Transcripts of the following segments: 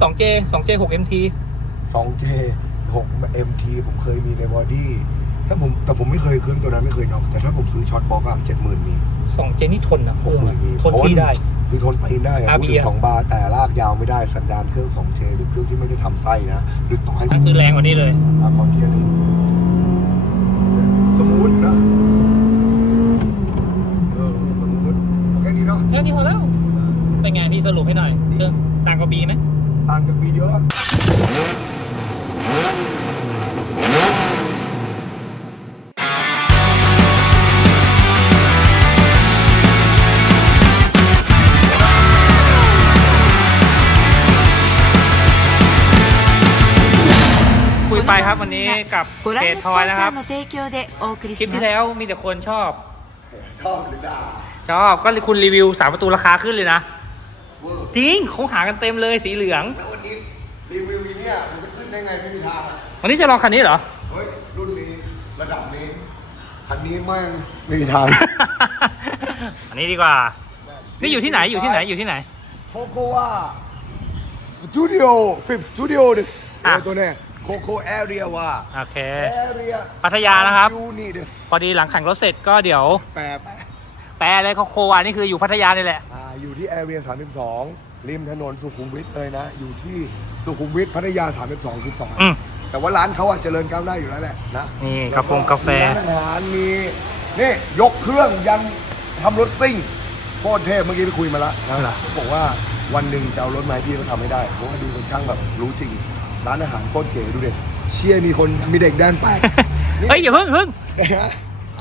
2J 2J 6 MT 2J 6 MT ผมเคยมีในบอดี้ถ้าผมแต่ผมไม่เคยเครื่องตัวนั้นไม่เคยน็อกแต่ถ้าผมซื้อช็อตบล็อกอะเจ็ดหมื่นมี 2J นี่ทนนะเคหรื่กองหมื่นมีทนที่ได้ คือทนตีนได้อะ RB พูดถึงสองบาร์แต่ลากยาวไม่ได้สันดานเครื่อง 2J หรือเครื่องที่ไม่ได้ทำไส้นะหรือต่อให้นั่นคือแรงกว่านี้เลยอะขอเทียร์หนึ ไปครับวันนี้กับ ご覧 เก の ต ス ท ポ อย ン นะค サ รั ー บ の提供でお送り คลิป しま ที่ す แล้วมีแต่คนชอบ ชอบหรือด่า ชอบก็คุณรีวิวสามประตูราคาขึ้นเลยนะ จริงเขาหากันเต็มเลยสีเหลือง แล้ววันนี้รีวิวอีเนี่ยมันจะขึ้นได้ไงไม่มีทางอะ วันนี้จะลองคันนี้เหรอ เฮ้ย รุ่นนี้ ระดับนี้ คันนี้แม่งไม่มีทาง อันนี้ดีกว่า นี่อยู่ที่ไหนอยู่ที่ไหนอยู่ที่ไหน โคโค่ว่าสตูดิโอฟิฟสตูดิโอเดส อ่ะ ตัวเนี้ โคโค่แอเรียว่าโอเค แอเรียพัทยานะครับ ยูนี่เดสพอดีหลังแข่งรถเสร็จก็เดี๋ยว แปดแปลเลยเขาโคอันนี้คืออยู่พัทยานี่แหละ อ่าอยู่ที่แอเรีย32 ริมถนนสุขุมวิทเลยนะ อยู่ที่สุขุมวิทพัทยา 32คือซอยอืม แต่ว่าร้านเขาอะเจริญก้าวหน้าอยู่แล้วแหละนะนี่กาแฟกาแฟ มีร้านอาหารมีนี่ยกเครื่องยันทำรถซิ่งโคตรเทพเมื่อกี้ไปคุยมาแล้วนะบอกว่าวันหนึ่งจะเอารถมาให้พี่เขาทำให้ได้เพราะว่าดูเป็นช่างแบบรู้จริง ร้านอาหารโคตรเก๋ดูเด็เชียร์มีคนมีเด็กแดนแปดเฮ้ยอย่าเพิ่งเพิ่ง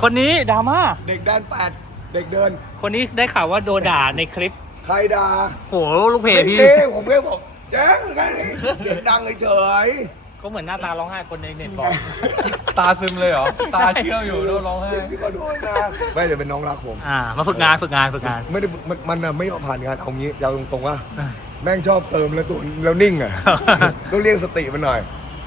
คนนี้ดราม่าเด็กแดนแปดเด็กเดิน คนนี้ได้ข่าวว่าโดนด่าในคลิปใครด่าโหลูกเพจไม่พี่เด้ผมแค่บอกแจ้งแค่นี้เสียงดังเฉยก็เหมือนหน้าตาร้องไห้คนในเน็ตบอก ตาซึมเลยเหรอ ตาเชี่ยวอยู่แล้วร้องไห้ๆพี่ก็โดนนะไม่เดี๋ยวเป็นน้องรักผมอ่ามาฝึกงานฝึกงานฝึกงานไม่ได้มันมันน่ะไม่ยอมผ่านงานเอางี้ยาวตรงๆว่าอะ แม่งชอบเติมแล้วตัวแล้วนิ่งอะ ต้องเรียกสติมันหน่อย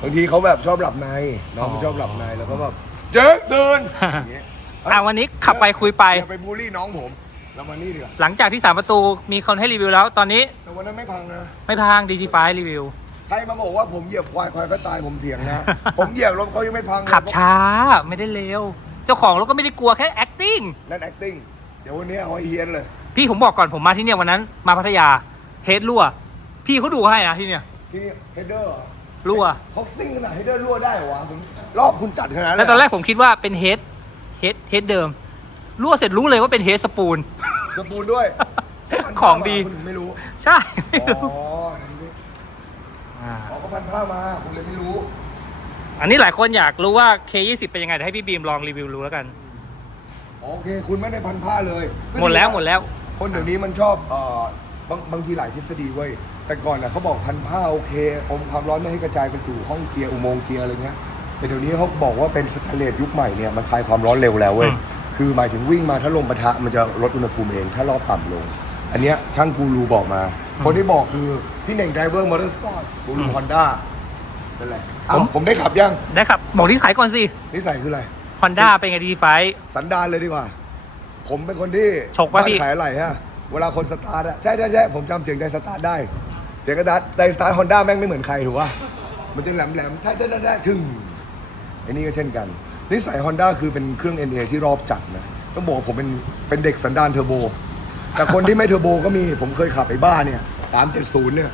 บางทีเขาแบบชอบหลับในน้องมันชอบหลับในแล้วก็แบบเจ๊เดินอย่างเงี้ยอะวันนี้ขับไปคุยไปอย่าไปบูลลี่น้องผมเรามานี่ดีกว่าหลังจากที่สามประตูมีคนให้รีวิวแล้วตอนนี้แต่วันนั้นไม่พังนะไม่พังดีจีไฟรีวิวใครมาบอกว่าผมเหยียบควายควายก็ตายผมเถียงนะ ผมเหยียบรถเขายังไม่พังเลยขับช้าไม่ได้เร็ว เจ้าของรถก็ไม่ได้กลัวแค่ acting นั่น acting เดี๋ยววันนี้เอาให้เฮียนเลย พี่ผมบอกก่อนผมมาที่เนี่ยวันนั้นมาพัทยา เฮดรั่ว พี่เขาดูให้นะที่เนี่ย ที่นี่เฮดเดอร์รั่ว เขาซิ่งขนาดเฮดเดอร์รั่วได้เหรอวะผมรอบคุณจัดขนาดนั้นแล้วตอนแรกผมคิดว่าเป็นเฮดเฮดเฮดเดิม รั่วเสร็จรู้เลยว่าเป็นเฮดสปูน สปูนด้วยของดี คุณถึงไม่รู้ใช่อ๋อนี่าอ๋อเขาพันผ้ามาผมเลยไม่รู้อันนี้หลายคนอยากรู้ว่า K20 เป็นยังไงเดี๋ยวให้พี่บีมลองรีวิวรู้แล้วกันโอเค คุณไม่ได้พันผ้าเลยหมดแล้วหมดแล้ว คนเดี๋ยวนี้มันชอบเอ่อ บางบางทีหลายทฤษฎีเว้ยแต่ก่อนน่ะเขาบอกพันผ้าโอเคอมความร้อนไม่ให้กระจายไปสู่ห้องเกียร์อุโมงค์เกียร์อะไรเงี้ยแต่เดี๋ยวนี้เขาบอกว่าเป็นสแตนเลสยุคใหม่เนี่ยมันคลายความร้อนเร็วแล้วเว้ยอืมคือหมายถึงวิ่งมาถ้าลมปะทะมันจะลดอุณหภูมิเอง ถ้ารอบต่ำลง อันเนี้ยช่างกูรูบอกมา คนที่บอกคือพี่เน่งไดรเวอร์มอเตอร์สปอร์ตกูรูฮอนด้านั่นแหละเอ้าผมได้ขับยังได้ครับบอกนิสัยก่อนสินิสัยคืออะไร Honda เป็นไงดีไฟสันดานเลยดีกว่า ผมเป็นคนที่ฉกปะพี่บ้านขายอะไรฮะ เวลาคนสตาร์ทอะใช่ใช่ใช่ผมจำเสียงไดสตาร์ทได้ เสียงกระดาษไดสตาร์ทฮอนด้าแม่งไม่เหมือนใครถูกป่ะมันจะแหลมแหลมๆใช่ใช่ใช่ใช่ถึงไอ้นี่ก็เช่นกันนิสัยฮอนด้าคือเป็นเครื่อง NA ที่รอบจัดนะต้องบอกว่าผมเป็นเป็นเด็กสันดานเทอร์โบ แต่คนที่ไม่เทอร์โบก็มีผมเคยขับไอ้บ้าเนี่ย370เนี่ย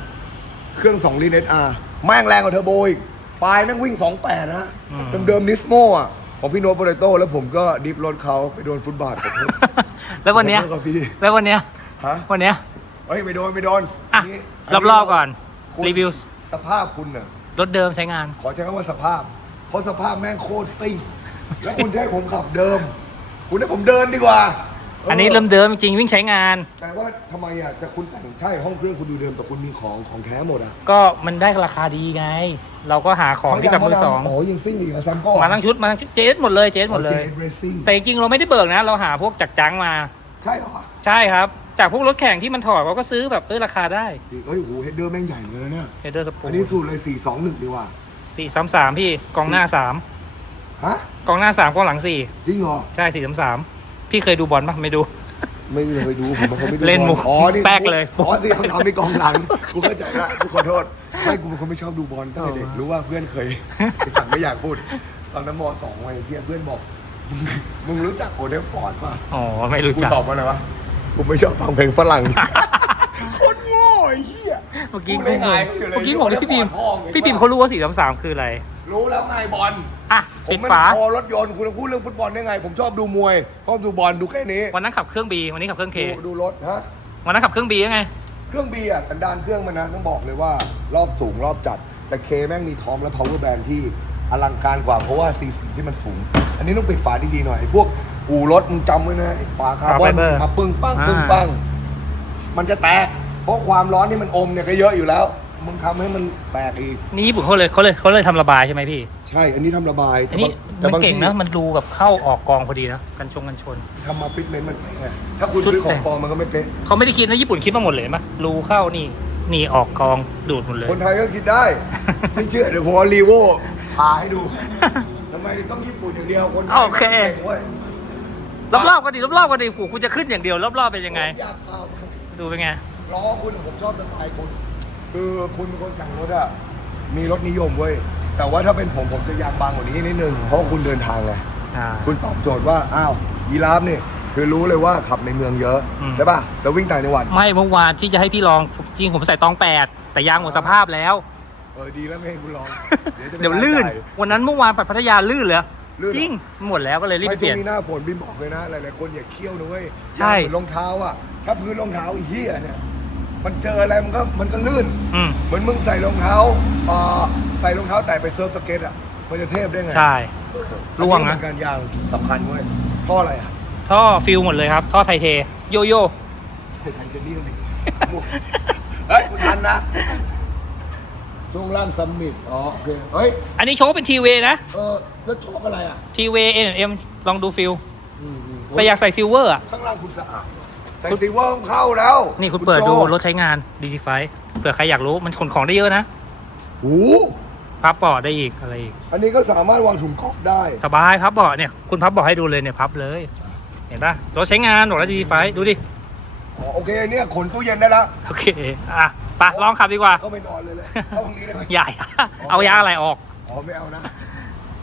เครื่อง2ลิตร SR แม่งแรงกว่าเทอร์โบอีกปลายแม่งวิ่ง28นะอืมเดิมๆนิสโมอะของพี่โนตโปเตโต้แล้วผมก็ดิฟรถเขาไปโดนฟุตบาทขอโทษแล้ววันเนี้ยขอโทษครับพี่แล้ววันเนี้ย ฮะ วันเนี้ยเฮ้ยไม่โดนไม่โดนอะนนี้รอบๆก่อนคุณรีวิวสภาพคุณน่ะ รถเดิมใช้งาน ขอใช้คำว่าสภาพ เพราะสภาพแม่งโคตรซิ่ง แล้วคุณจะให้ผมขับเดิม คุณให้ผมเดินดีกว่าอันนี้เริ่มเดิมจริงๆวิ่งใช้งาน แต่ว่าทำไมอะแต่คุณแต่งใช่ห้องเครื่องคุณดูเดิมแต่คุณมีของของแท้หมดอะก็มันได้ราคาดีไง เราก็หาของที่แบบมือสอง โอ้ยังซิ่งอีกเหรอแซมก็มาทั้งชุดมาทั้งชุดเจสหมดเลยเจสหมดเลยเรซิ่งแต่จริงๆเราไม่ได้เบิกนะ เราหาพวกจักจังมา ใช่เหรอ ใช่ครับ จากพวกรถแข่งที่มันถอดเราก็ซื้อแบบเออราคาได้จริงเฮ้ยโหเฮดเดอร์แม่งใหญ่เลยนะเนี่ยเฮดเดอร์สปูอันนนี้สูตรเลยสี่สองหนึ่งดีกว่าสี่สามสามพี่กองหน้าสามฮะกองหน้าสามกองหลังสี่จริงเหรอใช่สี่สามสามพี่เคยดูบอลปะไม่ดู ไม่เคยดูผมเป็นคนไม่ดูเล่นมุกบออ๋อนี่แป๊กเลย อ๋อที่เขาทำในกองหลังกูเข้าใจละกูขอโทษไม่กูเป็นคนไม่ชอบดูบอลตั้งแต่เด็กรู้ว่าเพื่อนเคยสั่งไม่อยากพูดตอนนั้นมสองวัยเพี้ยเพื่อนบอกมึงรู้จักโอเดฟฟอร์ดป่ะอ๋อไม่รู้กูจักตอบว่าอะไรวะ กูไม่ชอบฟังเพลงฝรั่ง โคตรโง่ไอ้เหี้ย เมื่อกี้พูดงได้งไงก็อยู่เลยเมื่อกี้งงที่พี่บีมพ่อไงพี่บีมเขารู้ว่าสี่สามสามคืออะไร รู้แล้วไงบอลอะผปิมดไม่ฝาคอรถยนต์คุณพูดเรื่องฟุตบอลได้ไง ผมชอบดูมวยชอบดูบอลดูแค่นี้วันนั้นขับเครื่องบีวันนี้ขับเครื่องเคดูดูรถฮะ วันนั้นขับเครื่องบียังไง เครื่องบีอะ สันดานเครื่องมันนะ ต้องบอกเลยว่ารอบสูงรอบจัด แต่เคแม่งมีท้องและ power band ที่อลังการกว่าเพราะว่าซีซีที่มันสูง อันนี้ต้องปิดฝาดีๆหน่อยไอ้พวก อู่รถมึงจำไว้นะไอ้ฝาคาร์บอนฝาไฟเบอร์มาปึ้งปังอ่า ปึ้งปังมันจะแตก เพราะความร้อนที่มันอมเนี่ยก็เยอะอยู่แล้ว มึงทำให้มันแตกอีก นี่ญี่ปุ่นเขาเลยเขาเลยเขาเลยทำระบายใช่ไหมพี่ ใช่ อันนี้ทำระบายอันนี้แต่มันบางเก่งที่นะ มันดูแบบเข้าออกกองพอดีนะ กันชงกันชน ทำมาฟิตเมนต์มันเป๊ะไงถ้าคุณชุดซื้อของแต่ง ปลอมมันก็ไม่เป๊ะ เขาไม่ได้คิดนะญี่ปุ่นคิดมาหมดเลยมั้ยรูเข้านี่นี่ออกกองดูดหมดเลย คนไทยก็คิดได้ ไม่เชื่อเดี๋ยวผมเอารีโวพาให้ดูทำไมต้องญี่ปุ่นอย่างเดียวคนไทยโอเค ก่งว้ย รอบๆก็ดีรอบๆก็ดีผูคุณจะขึ้นอย่างเดียวรอบๆเป็นยังไง อยากข่าวดูเป็นไงล้อคุณผมชอบสไตล์คุณคือคุณเป็นคนแต่งรถอะมีรถนิยมเว้ยแต่ว่าถ้าเป็นผมผมจะยางบางกว่านี้นิดนึงเพราะว่าคุณเดินทางไงอ่า คุณตอบโจทย์ว่าอ้าวยีราฟนี่คือรู้เลยว่าขับในเมืองเยอะอืม ใช่ป่ะแล้ววิ่งต่างจังหวัดไม่เมื่อวานที่จะให้พี่ลองจริงผมใส่ตองแปดแต่ยางหมดสภาพแล้ว เออดีแล้วไม่ให้คุณลองจะไปเดี๋ยวลื่น จ่ายวันนั้นเมื่อวานไปพัทยาลื่นเลย ลื่นเหรอจริง หมดแล้วก็เลยรีบไม่ไปเปช่ลี่วยนงนี้หน้าฝนบินบอกเลยนะ หลายๆคนอย่าเคี่ยวนะเว้ยใช่ยางเหมือนรองเท้าอะ ถ้าพื้นรองเท้าไอ้เหี้ยเนี่ย มันเจออะไรมันก็มันก็ลื่น อืมเหมือนมึงใส่รองเท้าเอ่อใส่รองเท้าแต่ไปเซิร์ฟสเก็ตอะ มันจะเทพได้ไงใช่ล่วงอันะนนี้มันการยางสำคัญเว้ยเพราะอะไรอะท่อฟิลหมดเลยครับ ท่อไทเท โยโย่ไทเทเนียมอีกเฮ้ยกูทันนะ ช่วงล่างซัมมิตอ๋อโอเคเฮ้ยอันนี้โชว์เป็นทีเวนะเออแล้วโชคอะไรอะทีเวเอ็มลองดูฟิลอืมอืมแต่อยากใส่ซิลเวอร์อะ ข้างล่างคุณสะอาดใส่ซีเวอร์เข้าแล้วนี่คุณเปิดโจ้ดูรถใช้งานดีซีไฟเผื่อใครอยากรู้มันขนของได้เยอะนะโอ้โหพับเบาะได้อีกอะไรอีก อันนี้ก็สามารถวางถุงกอล์ฟได้ สบายพับเบาะเนี่ยคุณพับเบาะให้ดูเลยเนี่ยพับเลย เห็นปะรถใช้งานบอกแล้วดีซีไฟดูดิ อ๋อโอเคเนี่ยขนตู้เย็นได้แล้วโอเค อะไปลองขับดีกว่า เข้าไปนอนเลยเลยเข้าตรงนี้ได้ไหมใหญ่ เอายางอะไรออก อ๋อไม่เอานะ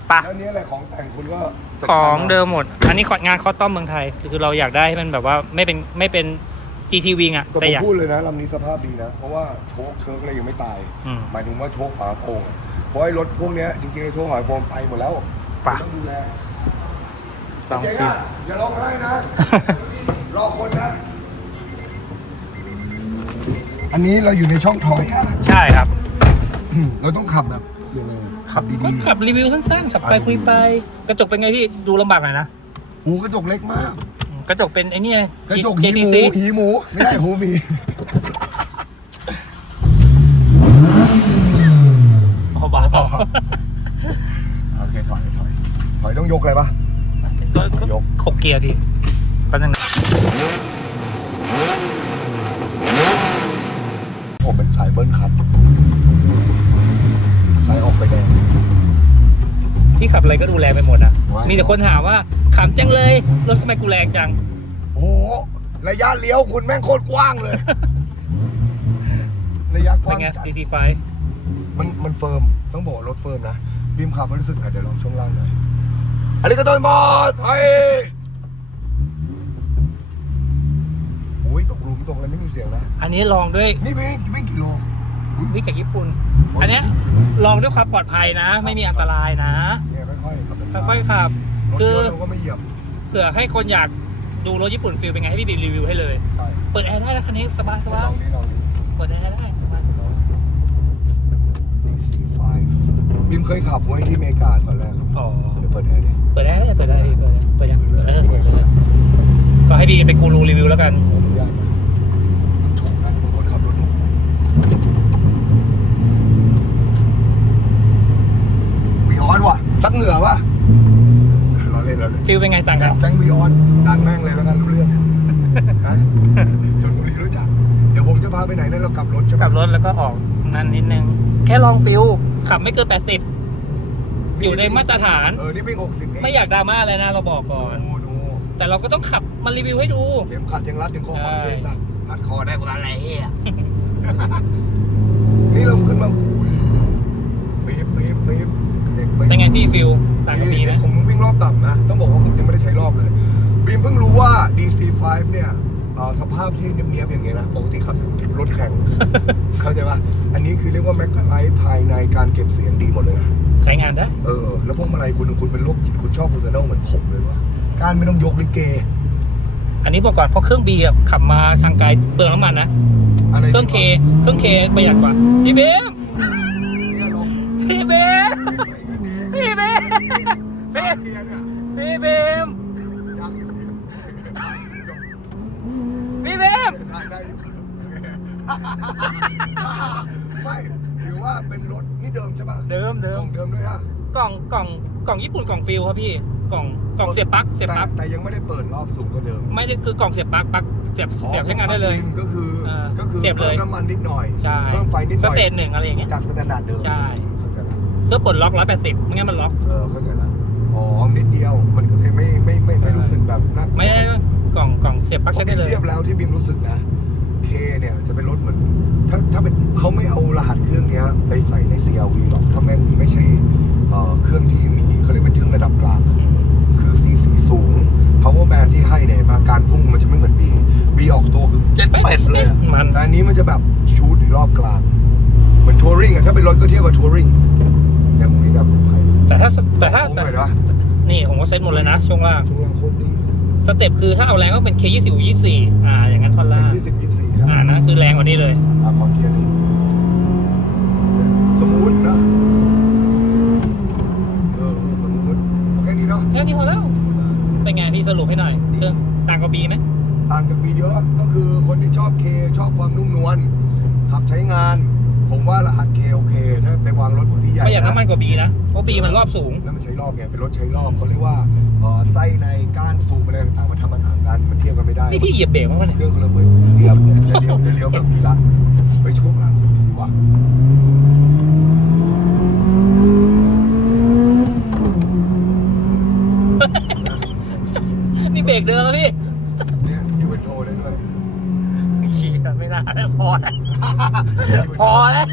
ไปแล้วเนี้อะไรของแต่งคุณก็จัของเดิมมหมด อันนี้งานคอสตอมเมืองไทย คือเราอยากได้ให้มันแบบว่าไม่เป็นไม่เป็น GT Wing อะ แต่แต่ผมอยากพูดเลยนะลำนี้สภาพดีนะ เพราะว่าโชคเชิร์กอะไรยังไม่ตาย อืม หมายถึงว่าโชคฝาโปร่งเพราะไอ้รถพวกเนี้ยจริงๆไอ้โชคฝาโปร่งไปหมดแล้วปะต้องดูแลลองเจ๊งฟิลอะอย่าร้องไห้นะ รอคนนะ อันนี้เราอยู่ในช่องทอยอะใช่ครับเราต้องขับแบบยังไงขับก็ดีขับรีวิวสั้นๆขับไปคุยไป กระจกเป็นไงพี่ดูลำบากหน่อยนะๆหูกระจกเล็กมาก กระจกเป็นไอ้นี่ไงกระจกหีหมู JTC หีหมู ไม่ได้หูหมี เบาโอเคถอยถอยถอยต้องยกเลยปะ ๆก็ก็ยก หกเกียร์พี่แป๊บนึงนะ ผมเป็นสายเบิ้ลคัทสายออกไฟแดง พี่ขับอะไรก็ดูแลไปหมดอะ ว้าย มีแต่คนถามว่าขำจังเลยรถทำไมกูแรงจัง โอ้โหระยะเลี้ยวคุณแม่งโคตรกว้างเลย ระยะกเป็ว้านงไง จัด DC5 มันมันเฟิร์มต้องบอกว่ารถเฟิร์มนะบีมขับมันรู้สึกไงเดี๋ยวลองช่วงล่างหน่อยอันนี้ก็ต้นมอสไอโอ้ยตกหลุมตกอะไรไม่มี เสียงนะ อันนี้ลองด้วยนี่วิ่งวิ่งกี่โลอุ๊ยวิกกับญี่ปุ่น อันเนี้ยลองด้วยความปลอดภัยนะ ไม่มีอันตรายนะ เนี่ยค่อยๆขับค่อยๆขับ รถคืเยออะเราก็ไม่เหยียบเผื่อให้คนอยากดูรถญี่ปุ่นฟิลเป็นไงให้พี่บีมรีวิวให้เลย ใช่เปิดแอร์ได้นะคันนี้สบายสลบายองดิลองดิเปิดแอร์ได้สบาย C5 บิมเคยขับไว้ที่อเมริกาตอนแรกอ๋อ เดี๋ยวเปิดแอร์ดิเปิดแอร์ได้เปิดได้พี่เปิดได้เปิดยังเออเปิดเลยก็ให้พี่เป็นกูรูรีวิวแล้วกัน ขออนุญาตนะมันถูกนะบางคนขับรถถูกวีออนว่ะ สักเหงื่อวะเราเล่นเราเล่น ฟิลเป็นไงต่างกันแซงวีออนดันแม่งเลยแล้วกันรู้เรื่องฮะจนบุรีรู้จัก เดี๋ยวผมจะพาไปไหนนั่นเรากลับรถใช่ไหมกลับรถแล้วก็ออกนั่นนิดนึง แค่ลองฟิลขับไม่เกิน 80 อยู่ในมาตรฐาน เออ นี่วิ่งหกสิบเองไม่อยากดราม่าเลยนะ เราบอกก่อนโอ้โหแต่เราก็ต้องขับมารีวิวให้ดูเข็มขัดยังรัดยังคอมันเลยสัตว์รัดคอได้กว่าอะไรเฮียนี่เราขึ้นมาปี๊บปี๊บปี๊บเด็กปี๊บเป็นไงพี่ฟิลต่างกับบีไหมผม วิ่งรอบต่ำนะ ต้องบอกว่าผมยังไม่ได้ใช้รอบเลย บีมเพิ่งรู้ว่า DC5 เนี่ยเอ่อสภาพที่เนียบๆอย่างเงี้ยนะปกติขับรถแข่ง เข้าใจป่ะอันนี้คือเรียกว่าแม็กไลท์ภายในการเก็บเสียงดีหมดเลยนะ ใช้งานได้ เออ แล้วพวกอะไรคุณคุณเป็นโรคจิตคุณชอบคุณจะต้องเหมือนผมเลยว่ะการไม่ต้องยกลิเก อันนี้บอกก่อนเพราะเครื่องบีอะขับมาทางไกลเปลืองน้ำมันนะ อะไรเครื่องเค เครื่องเคประหยัดกว่า พี่เบม เบียเนี่ยพี่เบมยังอยู่จบพี่เบมได้ได้อยู่ไม่ถือว่าเป็นรถนี่เดิมใช่ป่ะเดิมเดิขมองเดิมด้วยฮะกล่องกล่องกล่องญี่ปุ่นกล่องฟิลครับพี่กล่องกล่องเสียบปลั๊กเสียบปลั๊กแต่แต่ยังไม่ได้เปิดรอบสูงกว่าเดิมไม่ได้คือกล่องเสียบปลั๊กปลั๊กเสียบเสียบใช้งานได้เลย ก็คือเออก็คือเสียบเลยพิ่มน้ำมันนิดหน่อยใช่เพิ่มไฟนิดหสน่อยเตจหนึ่งอะไรอย่างเงี้ยจากสแตนดาร์ดเดิมใช่เข้าใจละเพื่อปลดล็อกร้อยแปดสิบไม่งั้นมันล็อก เออเข้าใจละ อ๋อนิดเดียวมันก็เลยไม่ไม่ไม่ไม่รู้สึกแบบน่ากลัวไม่ได้กล่องกล่องเสียบปลั๊กใช้ได้เลย เทียบแล้วที่บิมรู้สึกนะ K เนี่ยจะเป็นรถเหมือน ถ้าถ้าเป็นเขาไม่เอารหัสเครื่องเนี้ย ไปใส่ใน CRV หรอกถ้าแม่งไม่ใช่เอ่อเครื่องที่มีเขาเรียกเป็นเครื่องระดับกลางคือ CC สูง power band ที่ให้เนี่ยมาการพุ่งมันจะไม่เหมือน B B ออกตัวคือเจ็ดเป็ดเลยอะมัน แต่อันนี้มันจะแบบชูดในรอบกลางเหมือนทัวริงอะถ้าเป็นรถก็เทียบกับทัวริงอย่างนี้แบบปลอดภัยแต่ถ้าแต่ถ้าโค้งแต่หน่อยนะ นี่ผมก็เซ็ตหมดเลยนะ ช่วงล่าง ช่วงล่างโคตรดีสเต็ปคือถ้าเอาแรงก็เป็น K ยี่สิบยี่สี่อ่า อย่างนั้นท่อนล่างยี่สิบยี่สี่อ่านั่นคือแรงกว่านี้เลย อะขอเกียร์นี้สมูทนะเออสมูทโอเคนี้เนาะแค่นี้พอแล้ว เป็นไงพี่สรุปให้หน่อยเครื่องต่างกับบีไหมต่างจากบีเยอะก็คือคนที่ชอบเคชอบความนุ่มนวลขับใช้งาน ผมว่ารหัสเคโอเคถ้าไปวางรถบนที่ใหญ่ประหยัดน้ำมันกว่าบีนะ เพราะบีมันรอบสูงแล้วมันใช้รอบไงเป็นรถใช้รอบเขาเรียกว่าเอ่อไส้ในก้านสูบอะไรต่างๆมันทำมาต่างกันมันเทียบกันไม่ได้นี่พี่เหยียบเบรกมั้างปะเนี่ย เครื่องคนละเบอร์เดียวจะเลี้ยวจะเลี้ยวแบบนี้ละไปช่วงล่างดีว่ะ นี่เบรกเดิมอะพี่ เนี่ยยูเวนโทได้ด้วย ขี่กันไม่น่าแล้วพอแล้วพอแล้ว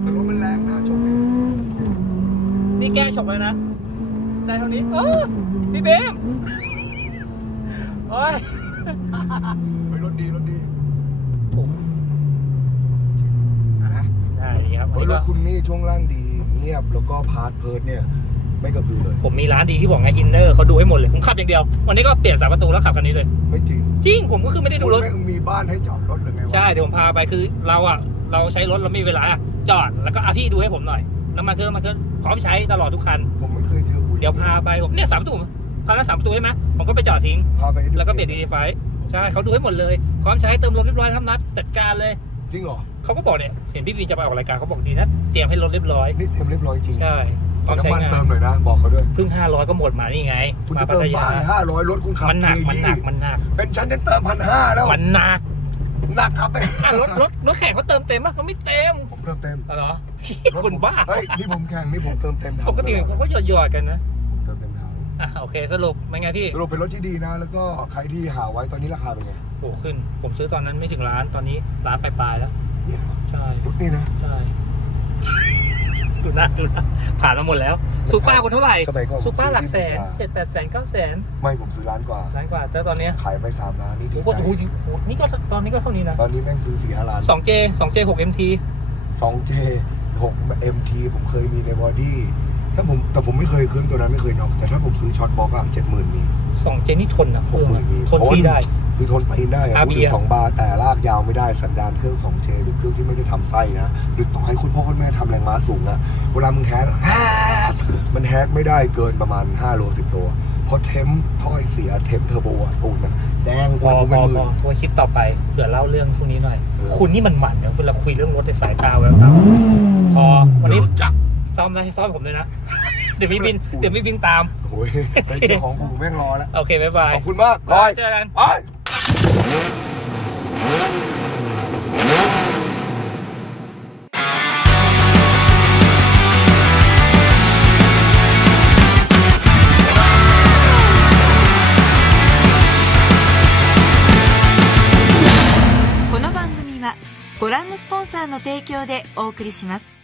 แต่รถมันแรงนะชมดิ นี่แก้ชกเลยนะ ได้เท่านี้เออพี่เบมโอ้ยไปรถดีรถดีโอ้อะนะได้ดีครับเพวันราะนี้รก็ถคุณนี่ช่วงล่างดีเงียบแล้วก็พาร์ทเพิร์ดเนี่ย ไม่กระพือเลย ผมมีร้านดีที่บอกไงอินเนอร์เขาดูให้หมดเลย ผมขับอย่างเดียว วันนี้ก็เปลี่ยนสามประตูแล้วขับคันนี้เลย ไม่จริงจริง ผมก็คือไม่ได้ดูรถ คุณแม่งมีบ้านให้จอดรถหรือไงวะใช่ เดี๋ยวผมพาไปคือเราอะเราใช้รถเราไม่มีเวลาจอดแล้วก็อาพี่ดูให้ผมหน่อยน้ำมันเครื่องน้ำมันเครื่องพร้อมใช้ตลอดทุกคัน ผมไม่เคยเจอบุญเดี๋ยวพาไปผมเนี่ยสามประตูคันละสามประตูใช่ไหม ผมก็ไปจอดทิ้ง พาไปให้ดูแล้วก็เปลี่ยนดีไฟใช่เขาดูให้หมดเลยพร้อมใช้เติมลมเรียบร้อยทำนัดจัดการเลยจริงเหรอ เขาก็บอกเนี่ยเห็นพี่บีจะไปออกรายการเขาบอกดีนะเตรียมให้รถเรียบร้อยนี่เต็มเรียบร้อยจริงใช่พร้อมใช้น้ำมันงานเติมหน่อยนะ บอกเขาด้วย เพิ่งห้าร้อยก็หมดมานี่ไงคุณมาจะพัเติทมยาบ้านห้าร้อยรถคุณขับมันหนักทีมันหนักมันหนักเป็นชั้นจะเติมพันห้าแล้วมันหนักหนักครับไปอะรถรถรถแข่งเขาเติมเต็มป่ะเขาไม่เต็มผมเติมเต็มเหรอคนบ้าเฮ้ยนี่ผมแข่งนี่ผมเติมเต็มถังปกติเขาก็หยอดหยอดๆกันนะ โอเคสรุปเป็นไงพี่ สรุปเป็นรถที่ดีนะ แล้วก็ใครที่หาไว้ตอนนี้ราคาเป็นไงโอ้ขึ้น ผมซื้อตอนนั้นไม่ถึงล้านตอนนี้ล้านปลายๆแล้ว เนี่ยใช่รถนี่นะใช่ ดูหน้าดูหน้าผ่านมาหมดแล้วซูเปอร์คนเท่าไหร่สมัยก่อนซูเปอร์หลักแสนผมซื้อที่เจ็ดแปดแสนเก้าแสนไม่ผมซื้อล้านกว่าล้านกว่าแต่ตอนเนี้ยขายไปสามล้านนี่ดีโอ้โหใจโอ้โหโอ้โหนี่ก็ตอนนี้ก็เท่านี้นะตอนนี้แม่งซื้อสี่ห้าล้านสองเจสองเจหกเอ็มที 2J 6 MT ผมเคยมีในบอดี้ ถ้าผมแต่ผมไม่เคยเครื่องตัวนั้นไม่เคยน็อกแต่ถ้าผมซื้อช็อตบล็อกอะเจ็ดหมื่นมีสองเจนี่ทนนะหกหมื่นมีทนพี่ได้ คือทนตีนได้อะ RB พูดถึงสองบาร์แต่ลากยาวไม่ได้สันดานเครื่อง 2J หรือเครื่องที่ไม่ได้ทำไส้นะ หรือต่อให้คุณพ่อคุณแม่ทำแรงม้าสูงอะเวลามึงแฮกแฮกมันแฮกไม่ได้เกินประมาณ5โล10โลเพราะเทมถ้อยเสียเทมเทอร์โบอะตูดมันแดงพอคุณพเป็นอหมื่พอนทัวร์คลิปต่อไปเผื่อเล่าเรื่องพวกนี้หน่อยเออคุณนี่มันหมั่นเนี่ยเวลาคุยเรื่องรถในสายตาแววตาพอวันนี้จัก ซ้อมนะให้ซ้อมผมด้วยนะ เดี๋ยวมีบิน เดี๋ยวมีบินตาม โอ้ยไอ้เจ้าของอู่แม่งรอแล้ว โอเค บ๊ายบาย ขอบคุณมากบายเจอกัน ไปご覧のスポンサーの提供でお送りします。